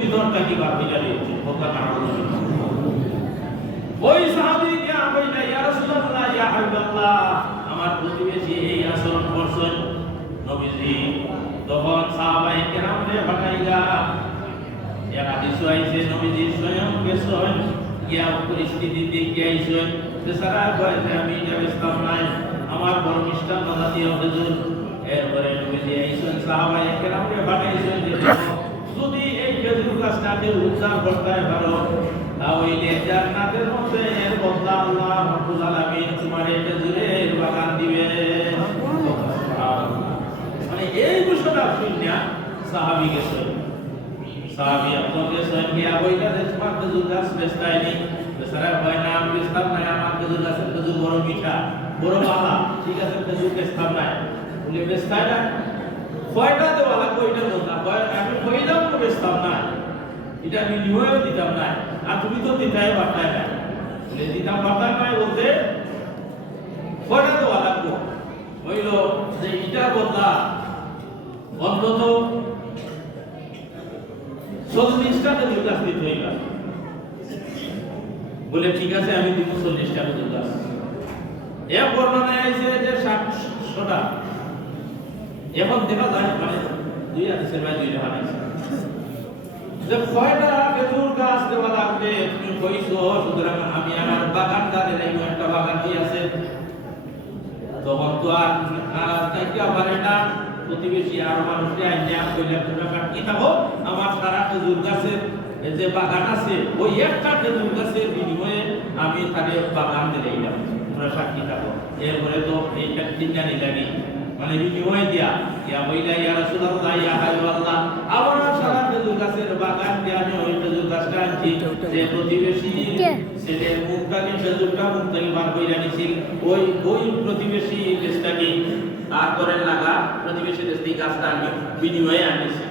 ভিতরটা কি বাতিলা দিয়েছে ওটা না ওই সাহাবী কে কইলা ইয়া রাসূলুল্লাহ ইয়া হাবিবাল্লাহ আমার প্রতিবেশী এই আচরণ করছেন নবীজি তখন সাহাবায়ে কেরামরে বানাইলা এর হাদিস আইছে নবীজি স্বয়ং গেছেন ইয়া পরিস্থিতিতে কি আইছেন যে সারা কইছে আমি এটা ইসলাম নাই আমার বড় মিষ্টান্ন জাতীয় হুজুর এরপরে নবীজি আইছেন সাহাবায়ে কেরামরে বানাইছেন যে যদি এই খেজুর গাছটাকে উদ্ধার করতে পারো তাহলে জান্নাতের মধ্যে এর বদলা আল্লাহ রাব্বুল আলামিন তোমার এই খেজুরের বাগান দিবে। মানে এই বিষয়টা শুনিয়া সাহাবী গেছে সাহাবী আপনাকে সঙ্গে বইলা যে তোমার খেজুর গাছ বেস্তায়নি বেচারা হয় না আমি বেস্তাম না আমার খেজুর গাছের খেজুর বড় মিঠা বড় বালা ঠিক আছে খেজুর বেস্তাম না বলে বেস্তায় না কয়টা দেওয়া লাগবে ওইটা বলতা আমি কইলাম তো বেচতাম না এটা আমি নিয়েও দিতাম না আর তুমি তো দিতাই পারতাই না বলে দিতাম পারতাম না বলতে কয়টা দেওয়া লাগবে হইল যে এটা বলতা অন্তত 40টা খেজুর গাছ দিতে হইল বলে ঠিক আছে আমি দিব 40টা খেজুর গাছ এ বর্ণনায় আছে যে 700টা এখন দেখা যায় মানে দুই হাদিসের ভাই দুইটা হাদিস যে কয়টা খেজুর গাছ দেওয়া লাগবে তুমি কইছো সুতরাং আমি আমার বাগানদারের এই একটা বাগান দিয়ে আছে তখন তো আর তাইকে পারে না প্রতিবেশী আর মানুষকে আইনা কইলা তোমরা কাটি থাকো আমার সারা খেজুর গাছের যে বাগান আছে ওই একটা খেজুর গাছের বিনিময়ে আমি তাদের বাগান দিলাম তোমরা সাক্ষী থাকো এরপরে তো এইটা চিন্তা নেই লাগে মানে বিনিময় দিয়া ইয়া বইলা ইয়া রাসূলুল্লাহ ইয়া হাবিবাল্লাহ আমার সারা খেজুর গাছের বাগান দিয়ে আমি ওই খেজুর গাছটা আনছি যে প্রতিবেশী ছেলের মুখটাকে খেজুরটা মুখ থেকে বার কইরা নিছিল ওই প্রতিবেশী দেশটাকে তারপরে লাগা প্রতিবেশী দেশ থেকে গাছটা আমি বিনিময়ে আনিছি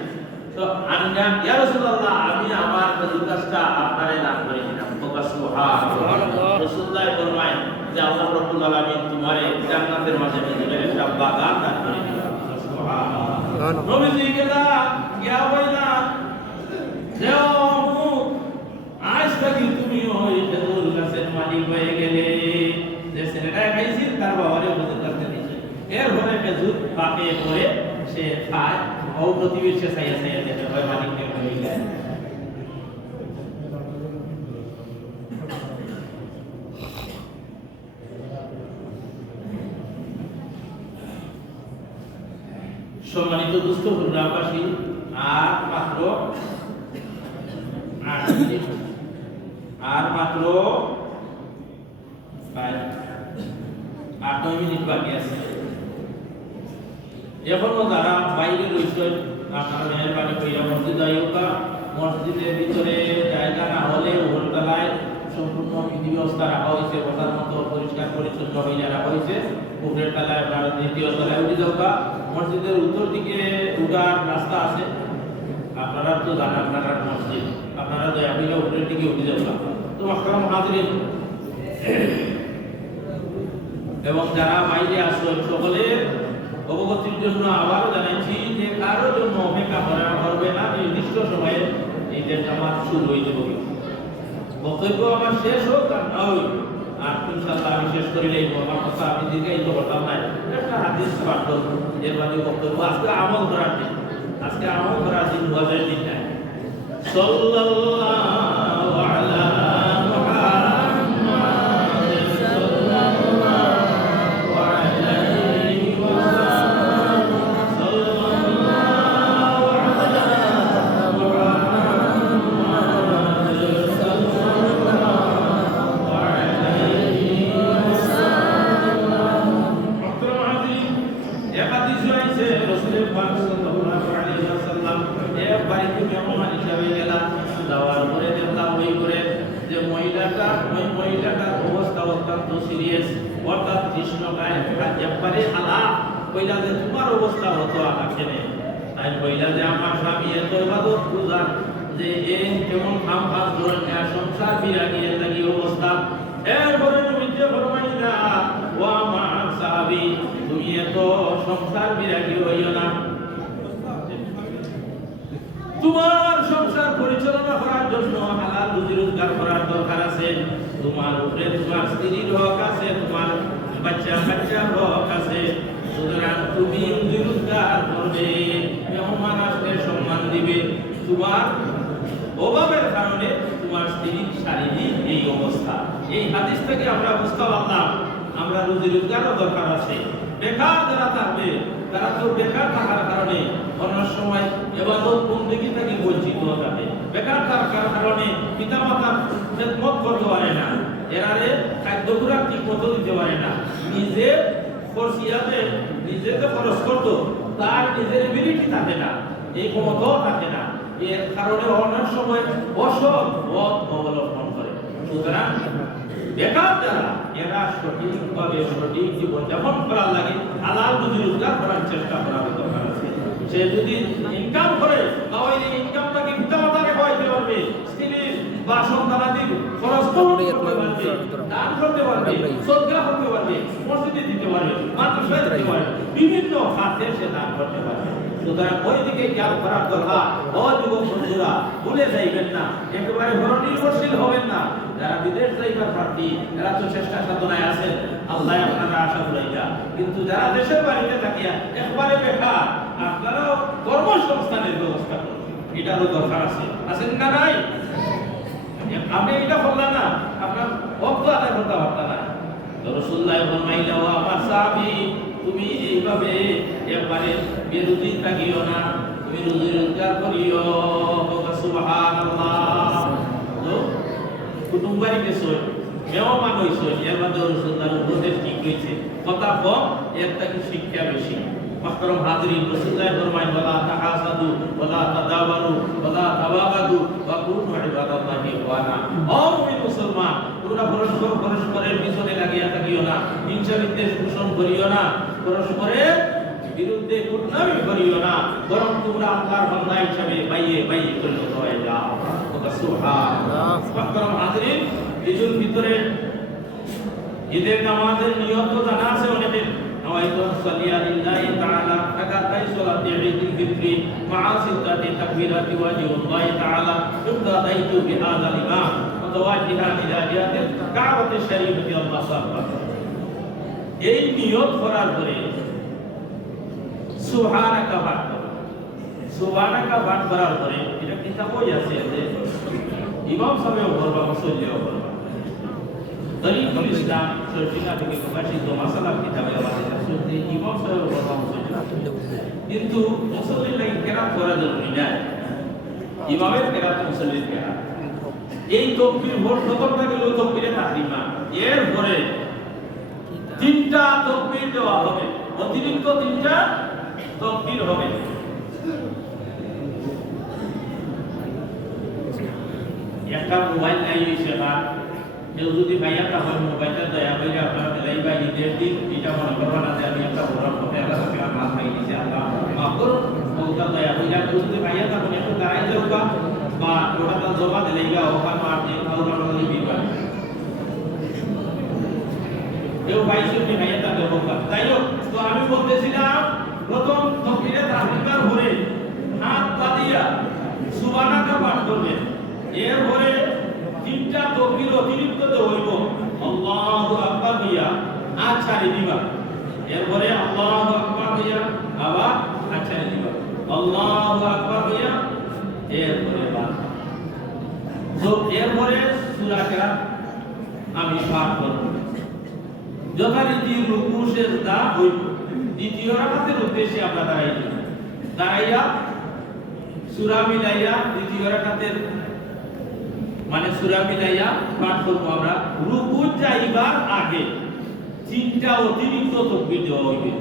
তো আনলাম ইয়া রাসূলুল্লাহ আমি আমার খেজুর গাছটা আপনারে দান করে দিলাম তো সুবহানাল্লাহ রাসূলুল্লাহ ফরমায় যে আল্লাহ রাব্বুল আলামিন তোমারে জান্নাতের মাঝে খেজুরের একটা বাগান দান করে দিবেন সুবহানাল্লাহ নবীজি কেদা ইয়া বইলা দেও আজ থেকে তুমি ওই খেজুর গাছের মালিক হয়ে গেলে যে ছেলেটা খাইছিল তার বাবারে খেজুর গাছ দিয়েছে এর পরে খেজুর পাকে পড়ে সে খায় ও প্রতিবেশী চাইয়া চাইয়া দেখে হয় মালিককে হয়ে যায় সম্মানিত দুস্থ হুরাবাসী আর মাত্র 8 মিনিট বাকি আছে এখনো যারা বাইরে রয়েছেন আপনারা মেহরবানি কইরা মসজিদ আইওকা মসজিদের ভিতরে জায়গা না হলে হোলতলায় সম্পূর্ণ বিধি ব্যবস্থা রাখা হয়েছে বসার মতো পরিষ্কার পরিচ্ছন্ন হয়ে রাখা হয়েছে উপরের তলায় আপনারা দ্বিতীয় তলায় উঠে যাওয়া মসজিদের উত্তর দিকে উঠার রাস্তা আছে আপনারা তো জানেন আপনারা মসজিদ আপনারা দয়া করে উপরের দিকে উঠে যাওয়া তো মাহতারাম হাজিরিন এবং যারা বাইরে আসেন সকলের অবগতির জন্য আবারও জানাচ্ছি যে কারোর জন্য অপেক্ষা করা হবে না নির্দিষ্ট সময়ে এই যে জামাত শুরু হয়ে যাবে বক্তব্য আমার শেষ হোক আর না হোক আর ইনশাআল্লাহ আমি শেষ করিলে আমার কথা আমি দীর্ঘায়িত করতাম না একটা হাদিস পাঠ করব এর বাদে বক্তব্য আজকে আমল করার দিন আজকে আমল করার দিন ওয়াজের দিন নাই সাল্লাল্লাহু আলা তোমার অবস্থা হতো আমাকে তাই বইলা যে আমার স্বামী এত ইবাদত গুজার যে এই কেমন কাম কাজ করে না সংসার বিরাগী লাগি অবস্থা এরপরে তুমি যে ফরমাইলা ও আমার সাহাবী তুমি এত সংসার বিরাগী হইও না তোমার সংসার পরিচয় জন্য হালাল রুজি রোজগার করার দরকার আছে, তোমার উপরে তোমার স্ত্রীর হক আছে, তোমার বাচ্চার হক আছে। সুতরাং তুমি রুজি রোজগার করবে, মেহমান আসলে সম্মান দিবে। তোমার অভাবের কারণে তোমার স্ত্রীর শারীরিক এই অবস্থা, এই হাদিস থেকে আমরা বুঝতে পারলাম আমরা রুজি রোজগারও দরকার আছে। বেকার যারা থাকবে তারা তো বেকার থাকার কারণে অন্য সময় ইবাদত বন্দেগী থেকে বঞ্চিত হবে। বেকার থাকার কারণে পিতামাতার খেদমত করতে পারে না, এরারে খাদ্য খোরাক ঠিক মতো দিতে পারে না, নিজে খরচিয়াতে নিজে তো খরচ করতো, তার নিজের এবিলিটি থাকে না, এই ক্ষমতাও থাকে না, এর কারণে অনেক সময় অসৎ পথ অবলম্বন করে। সুতরাং বেকার যারা এরা সঠিকভাবে সঠিক জীবন যাপন করার লাগে হালাল রুজি রোজগার করার চেষ্টা করার দরকার আছে। সে যদি ইনকাম করে তাহলে ইনকামটাকে পিতামাতাকে খাওয়াইতে পারবে, স্ত্রীর বা সন্তানাদির খরচ করতে পারবে, দান করতে পারবে, সদকা করতে পারবে, মসজিদে দিতে পারবে, মাদ্রাসায় দিতে পারবে, বিভিন্ন খাতে সে দান করতে পারবে। সুতরাং ওই দিকে খেয়াল করার দরকার। ও যুবক বন্ধুরা, ভুলে যাইবেন না, একেবারে নির্ভরশীল হবেন না। যারা বিদেশ যাইবার প্রার্থী এরা তো চেষ্টা সাধনায় আছেন, আল্লাহ আপনারা আশা করাইয়া, কিন্তু যারা দেশের বাড়িতে থাকিয়া একবারে বেকার, আপনারাও কর্মসংস্থানের ব্যবস্থা করুন, এটারও দরকার আছে। আছেন না নাই? আপনি এটা করলেন না, আপনার অর্থ আদায় করতে পারতেন না। রাসূলুল্লাহ ফরমাইলেন, ও আমার সাহাবী, তুমি এইভাবে একবারে বিরোধী থাকিও না, তুমি রুজি রোজগার করিও। সুবহানাল্লাহ। তো কুটুম্বারি কেসই মেহমান হইছে, এর মধ্যে রাসূলুল্লাহ উপদেশ ঠিক হইছে, কথা কম, এর থেকে শিক্ষা বেশি। মাহতারাম হাজিরিন, রাসূলুল্লাহ ফরমায়, ওয়ালা তাহাসাদু ওয়ালা তাদাবারু ওয়ালা তাওয়াবাদু ওয়া কুনু ইবাদাল্লাহি ওয়ানা। ও মুমিন মুসলমান, তোমরা পরস্পরের পিছনে লাগিয়া থাকিও না, হিংসা বিদ্বেষ পোষণ করিও না, পরস্পরের বিরুদ্ধে কুটনামি করিও না, বরং তোমরা আল্লাহর বান্দা হিসাবে বাইয়ে পরিণত হয়ে যাও। সুবহানাল্লাহ। মাহতারাম হাজিরিন, ঈদুল ফিতরের ঈদের নামাজের নিয়ত জানা আছে অনেকের। نويت أصلي لله تعالى ركعتي صلاة عيد الفطر مع ستة تكبيرات وجه الله تعالى اقتديت بهذا الإمام متوجها إلى جهة الكعبة الشريفة الله أكبر। এই নিয়ত করার পরে সুবহানাকা পাঠ করো। সুবহানাকা পাঠ করার পরে এটা কিতাবই আছে যে ইমাম সাহেব বলবা, মুসল্লিও বলবা। তরিকুল ইসলাম শরীফা থেকে প্রকাশিত মাসালার কিতাবে আমাদের কাছে ইমাম সাহেব বলবা, মুসল্লি। কিন্তু মুসল্লির লাগি কেরাত করা জরুরি না, ইমামের কেরাত মুসল্লির কেরাত। এই তাকবীর ভোর প্রথম থেকে হলো তাকবীরে তাহরিমা, এর পরে তিনটা তাকবীর দেওয়া হবে, অতিরিক্ত তিনটা তাকবীর হবে। একটা মোবাইল নাই সেটা কেউ যদি ভাইয়া তাহলে মোবাইলটা দয়া করে আপনারা দিলাই বা ঈদের দিন এটা মনে করবেন না যে আমি একটা বড় পথে আলাদা টাকা মাল খাই দিয়েছি, আল্লাহ মাফ করুন, ওটা দয়া করে কেউ যদি ভাইয়া তখন একটু দাঁড়াই যাও বা ওটা জমা দিলাই গা ওখানে আর যে খাওয়া বিবাহ কেউ ভাই শুনি ভাইয়া তা দেবো। তাই হোক, তো আমি বলতেছিলাম প্রথম তাকবীরে তাহরিমার পরে হাত পাতিয়া সুবহানাকা পাঠ করবেন, এর পরে তিনটা তাকবীর অতিরিক্ত হইব, আল্লাহু আকবার হইয়া হাত ছাড়ি দিবা, এরপরে আল্লাহু আকবার হইয়া আবার হাত ছাড়ি দিবা, আল্লাহু আকবার হইয়া এরপরে বাদ। তো এরপরে সূরা কেরাত আমি পাঠ করব, যথারীতি রুকু সিজদা হইব। দ্বিতীয় রাকাতের উদ্দেশ্যে আমরা দাঁড়াইয়া সূরা মিলাইয়া দ্বিতীয় রাকাতের মানে সূরা মিলাইয়া পাঠ করব। আমরা রুকু যাইবার আগে তিনটা অতিরিক্ত তাকবীর দেওয়া হইবে।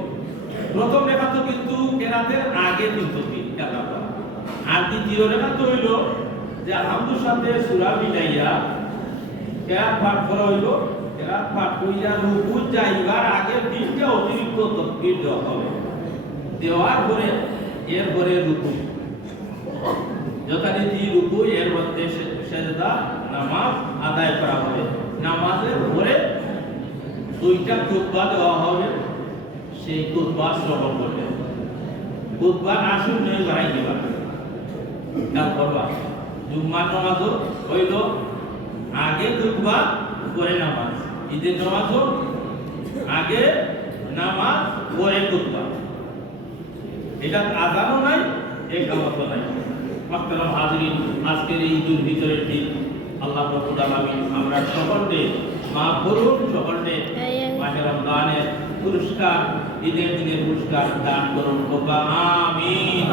প্রথম রাকাত কিন্তু কেরাতের আগে তিন তাকবীর দেওয়া হবে, আর দ্বিতীয় রাকাত হইল যে আলহামদুর সাথে সূরা মিলাইয়া কেরাত পাঠ করা হইল। কেরাত পাঠ কইরা রুকু যাইবার আগে তিনটা অতিরিক্ত তাকবীর দেওয়া হবে। দেওয়ার পরে এরপরে রুকু, যথারীতি রুকু, এর মধ্যে সেজদা, নামাজ আদায় করা হবে। নামাজের পরে দুইটা খুতবা দেওয়া হবে, সেই খুতবা শ্রবণ করবে। খুতবা না শুনলে বাড়াই দিবা, কাল করবা জুম্মার নামাজও হইল আগে খুতবা পরে নামাজ, ঈদের নামাজও আগে নামাজ পরে খুতবা। এটা আযানও নাই, ইকামতও নাই। মাহতারাম হাজিরিন, আজকের এই ঈদুল ফিতরের দিন আল্লাহ রাব্বুল আলামিন আমরা সকলকে মাফ করুন, সকলকে মাহে রমজানের পুরস্কার, ঈদের দিনের পুরস্কার দান করুন। আমিন।